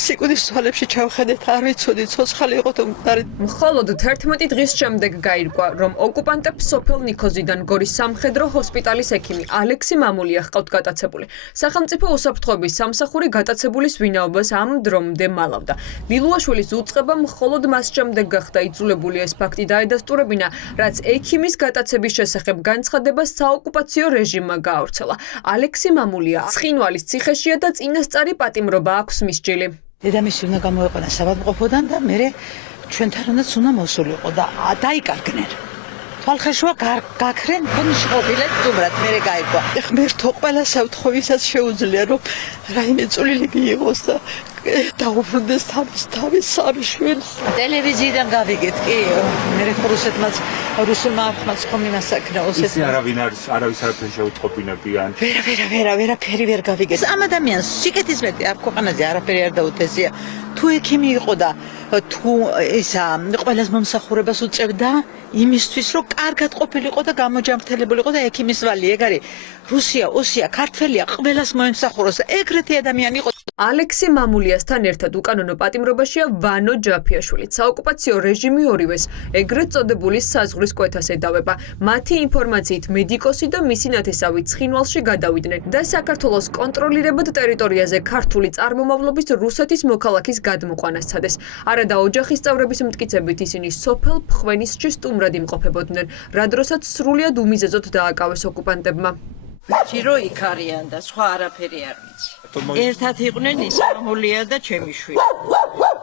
სიკვდილის თვალებში ჩავხედეთ, არ ვიცოდი, ცოცხალი იყო თუ მკვდარი. მხოლოდ 11 დღის შემდეგ გაირკვა, რომ ოკუპანტებს სოფელ ნიქოზიდან გორის სამხედრო ჰოსპიტალის ექიმი ალექსი მამულია ჰყავთ გატაცებული. სახელმწიფო უსაფრთხოების სამსახური გატაცებულის ვინაობას ამ დრომდე მალავდა. ლილუაშვილის უწყება მხოლოდ მას შემდეგ გახდა იძულებული ეს ფაქტი დაედასტურებინა, რაც ექიმის გატაცების შესახებ განცხადება საოკუპაციო რეჟიმმა გაავრცელა. ალექსი მამულია ცხინვალის ციხეშია და წინასწარი პატიმრობა აქვს მისჯილი. დედამისი უნდა გამოეყვანა საბადმყოფოდან და მე ჩვენთანაც უნდა მოსულიყო და დაიკარგნენ. თვალხეშვა გაქრენ ფონიშ ყოფილეთ უბრალოდ მე გაიგვა. ღმერთო ყველა საფრთხოებისაც შეუძლია რომ რაიმე წვლილი მიიღოს და დაუბრუნდეს თავის სამი შვილს. ტელევიზიიდან გავიგეთ კი მე რუსეთმაც რუსულმა ახმაც ხომ იმასაკრა ოსეთ. არავის არაფერი შეუტყობინებიან. ვერაფერი ვერ გავიგეთ. ამ ადამიანს სიკეთის მეტი არ ქვეყანაზე არაფერი არ დაუთესია. თუ ექიმი იყო და თუ ისა ყველას მომსახურებას უწევდა იმისთვის რომ კარგად ყოფილიყო და გამოჯანმრთელებულიყო და ექიმის ვალი ეგ არის რუსია, ოსია, ქართველია ყველას მოემსახუროს და ეგრეთი ადამიანი იყო. ალექსი მამულიასთან ერთად უკანონო პატიმრობაშია ვანო ჯაფიაშვილი. საოკუპაციო რეჟიმი ორივეს ეგრეთ წოდებული საზღვრის კვეთას ედავება. მათი ინფორმაციით მედიკოსი და მისი ნათესავი ცხინვალში გადავიდნენ და საქართველოს კონტროლირებად ტერიტორიაზე ქართული წარმომავლობის რუსეთის მოქალაქის გადმოყვანას ცადეს. არადა ოჯახის წევრების მტკიცებით ისინი სოფელ ფხვენისში სტუმრად იმყოფებოდნენ, რა დროსაც სრულიად უმიზეზოდ დააკავეს ოკუპანტებმა. ჯირო იქ არიან და სხვა არაფერი არ ვიცი. ერთად იყვნენ ის მამულია და ჩემი შვილი.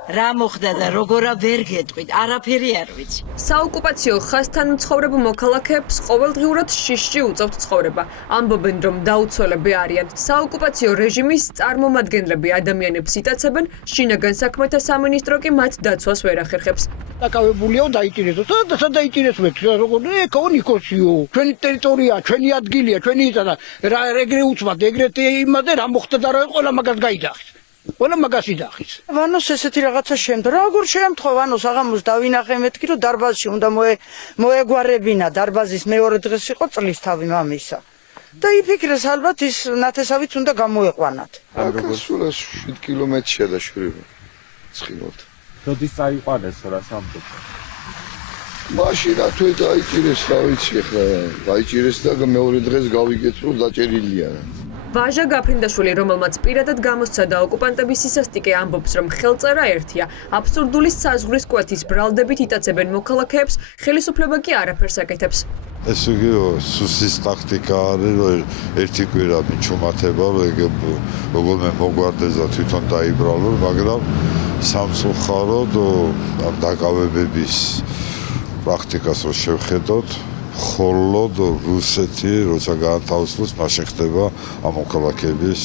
რა მოხდა და როგორა ვერ გეტყვით, არაფერი არ ვიცი. საოკუპაციო ხაზთან მცხოვრებ მოქალაქეებს ყოველდღიურად შიშში უწევთ ცხოვრება. ამბობენ, რომ დაუცველები არიან. საოკუპაციო რეჟიმის წარმომადგენლები ადამიანებს იტაცებენ, შინაგან საქმეთა სამინისტრო კი მათ დაცვას ვერ ახერხებს. დაკავებულია დაიჭირეს. სადაც დაიჭირეს მე, როგორ ეკონიკოსიო. ჩვენი ტერიტორია, ჩვენი ადგილია, ჩვენი იტანა. რა ეგრე უცბად, ეგრეთ იმაზე რა მოხდა და რა ყველა მაგას გაიძახის. ყველა მაგას იძახის. ვანოს ესეთი რაღაცა შემდგა. როგორ შეემთხვა ვანოს აღამოს დავინახე მეთქი რომ დარბაზში უნდა მოეგვარებინა. დარბაზის მეორე დღეს იყო წლის თავი მამისა. და იფიქრეს ალბათ ის ნათესავიც უნდა გამოეყვანათ. აქ სულ 7 კილომეტრია და შვილი. ცხინვალთ. როდის წაიყვანეს რა სამწუხაროდ. მაშინ რა თუ დაიჭირეს, რა ვიცი ახლა, დაიჭირეს და მეორე დღეს გავიგეთ რომ დაჭერილია. ვაჟა გაფრინდაშვილი, რომელმაც პირადად გამოსცადა ოკუპანტების სისასტიკე, ამბობს, რომ ხელწერა ერთია. აბსურდული საზღვრის კვეთის ბრალდებით იტაცებენ მოქალაქეებს, ხელისუფლება კი არაფერს აკეთებს. ეს იგი სუსის ტაქტიკა არის, რომ ერთი კვირა მიჩუმათება, რომ ეგ როგორმე მოგვარდეს და თვითონ დაიბრალოს, მაგრამ სამწუხაროდ ამ დაკავებების პრაქტიკას რო შევხედოთ, მხოლოდ რუსეთი როცა გაათავისუფლოს, მაშინ ხდება ამ მოქალაქეების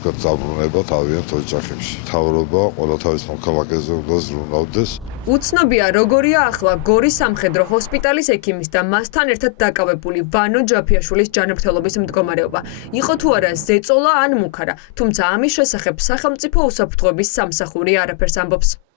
დაბრუნება თავიანთ ოჯახებში. მთავრობა ყველა თავის მოქალაქეზე უნდა ზრუნავდეს. უცნობია, როგორია ახლა გორის სამხედრო ჰოსპიტალის ექიმის და მასთან ერთად დაკავებული ვანო ჯაფიაშვილის ჯანმრთელობის მდგომარეობა. იყო თუ არა ზეწოლა ან მუქარა, თუმცა ამის შესახებ სახელმწიფო უსაფრთხოების სამსახური არაფერს ამბობს.